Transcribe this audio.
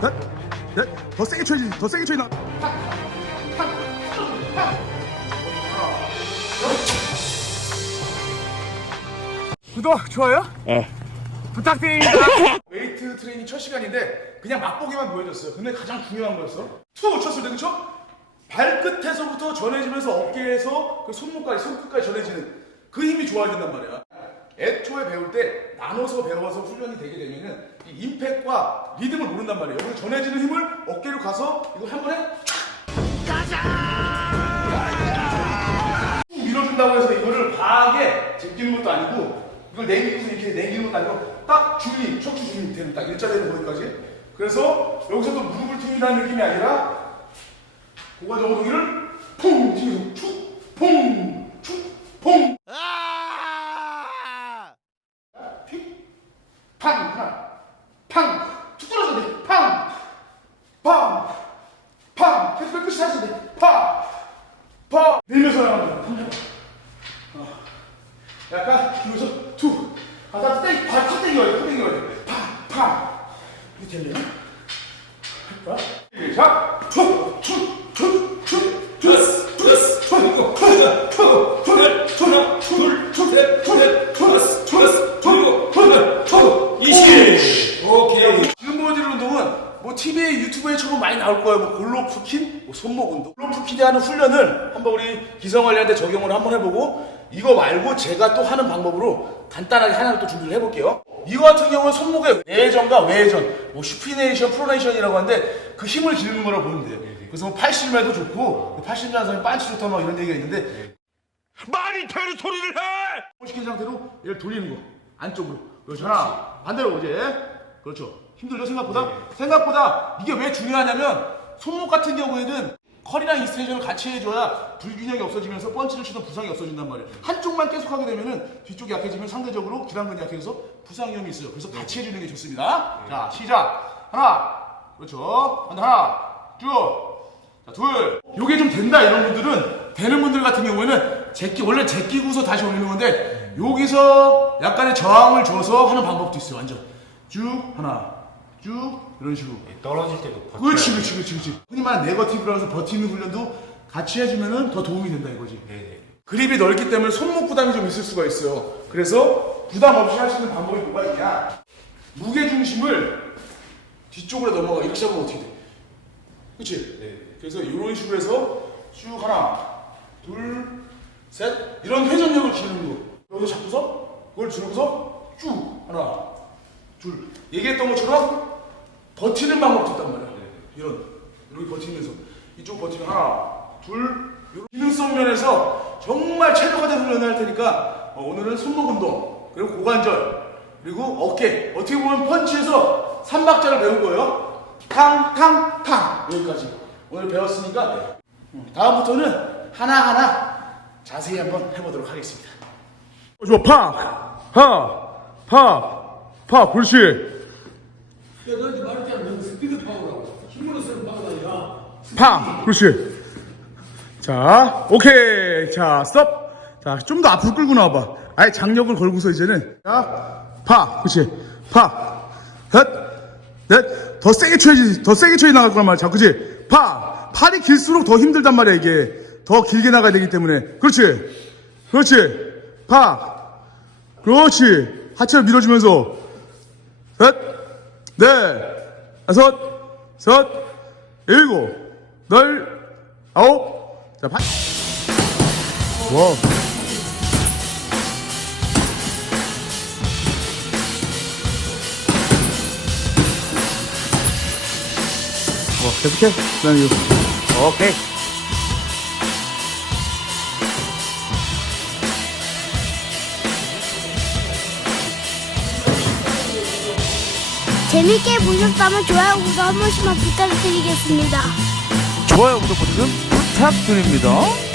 넷, 넷. 더 세게 쳐야지. 더 세게 쳐야 나. 구독, 좋아요? 예. 부탁드립니다. 웨이트 트레이닝 첫 시간인데 그냥 맛보기만 보여줬어요. 근데 가장 중요한 거였어. 투 쳤을 때 그쵸? 발끝에서부터 전해지면서 어깨에서 그 손목까지 손끝까지 전해지는 그 힘이 좋아야 된단 말이야. 애초에 배울 때 나눠서 배워서 훈련이 되게 되면은 이 임팩트와 리듬을 모른단 말이에요. 여기서 전해지는 힘을 어깨로 가서 이거 한 번에 쭉 밀어준다고 해서 이거를 과하게 제끼는 것도 아니고 이걸 내기고서 이렇게 내기는 것도 아니고 딱 줄이 척추 줄이 되는 딱 일자 되는 거기까지. 그래서 여기서도 무릎을 튕긴다는 느낌이 아니라 고가 정동이를 퐁! 튕겨서 축퐁축퐁 아, 나 땡, 발팍 땡겨야 돼, 땡겨야 돼. 팍, 팍. 이렇게 되냐? 할까? 시작! 툭, 툭, 툭, 툭, 플러스, 플러스, 돌고, 돌고, 돌고, 돌고, 돌아, 돌, 돌대, 돌대, 플러스, 플러스, 돌고, 돌고, 돌고, 이십. 오케이. 지금 뭐 보여드린 운동은 뭐 TV에 유튜브에 처음 많이 나올 거예요. 뭐 골로프킨, 뭐 손목 운동. 골로프킨이 하는 훈련을 한번 우리 기성원리한테 적용을 한번 해보고 이거 말고 제가 또 하는 방법으로 간단하게 하나를 또 준비를 해볼게요. 이거 같은 경우는 손목의 내전과 외전, 뭐 슈피네이션, 프로네이션이라고 하는데 그 힘을 기르는 거라고 보면 돼요. 그래서 뭐 80m도 좋고 80m 하는 사람이 반치 좋다 막 이런 얘기가 있는데 말이 되는 소리를 해! 시킨 상태로 얘를 돌리는 거 안쪽으로. 하나 반대로 이제. 그렇죠. 힘들죠 생각보다? 생각보다 이게 왜 중요하냐면 손목 같은 경우에는 컬이랑 익스텐션을 같이 해줘야 불균형이 없어지면서 펀치를 치던 부상이 없어진단 말이에요. 한쪽만 계속 하게 되면은 뒤쪽이 약해지면 상대적으로 기량근이 약해져서 부상 위험이 있어요. 그래서 같이 해주는 게 좋습니다. 자 시작. 하나. 그렇죠. 하나 하나 쭉 자, 둘. 요게 좀 된다 이런 분들은. 되는 분들 같은 경우에는 제끼 원래 제끼고서 다시 올리는 건데 여기서 약간의 저항을 줘서 하는 방법도 있어요. 완전. 쭉 하나 쭉 이런 식으로. 떨어질 때도 버텨야 그렇지 그렇지 그렇지 그렇지. 흔히 말하는 네거티브라고 해서 버티는 훈련도 같이 해주면은 더 도움이 된다 이거지. 네네. 그립이 넓기 때문에 손목 부담이 좀 있을 수가 있어요. 그래서 부담 없이 할 수 있는 방법이 뭐가 있냐? 무게 중심을 뒤쪽으로 넘어가 이렇게 잡으면 어떻게 돼? 그치? 네. 그래서 이런 식으로 해서 쭉 하나, 둘, 셋 이런 회전력을 기르는 거. 여기서 잡고서 그걸 들고서 쭉 하나, 둘. 얘기했던 것처럼 버티는 방법도 있단 말이야. 이런 이렇게 버티면서 이쪽 버티면 하나, 둘. 이런 기능성 면에서 정말 최적화된 훈련을 할 테니까 어, 오늘은 손목 운동 그리고 고관절 그리고 어깨 어떻게 보면 펀치에서 삼박자를 배운 거예요. 탕, 탕, 탕 여기까지 오늘 배웠으니까 음, 다음부터는 하나 하나 자세히 한번 해보도록 하겠습니다. 팍, 파, 파, 파, 그렇지. 야, 너 이제 말했잖아. 너 스피드 파워라고. 힘으로 쓰는 파워가 파, 그렇지. 자, 오케이. 자, 스톱. 자, 좀 더 앞으로 끌고 나와봐. 아예 장력을 걸고서 이제는. 자, 파, 그렇지. 파, 셋, 넷. 더 세게 쳐야지. 더 세게 쳐야 나갈 거란 말이야. 자, 그렇지. 파. 팔이 길수록 더 힘들단 말이야, 이게. 더 길게 나가야 되기 때문에. 그렇지. 그렇지. 파. 그렇지. 하체를 밀어주면서. 셋, 넷, 다섯, 여섯, 일곱, 열, 아홉, 자, 반. 와. 어, 계속해. 난 이거. 오케이. 재밌게 보셨다면 좋아요, 구독 한 번씩만 부탁드리겠습니다. 좋아요, 구독 버튼 부탁드립니다.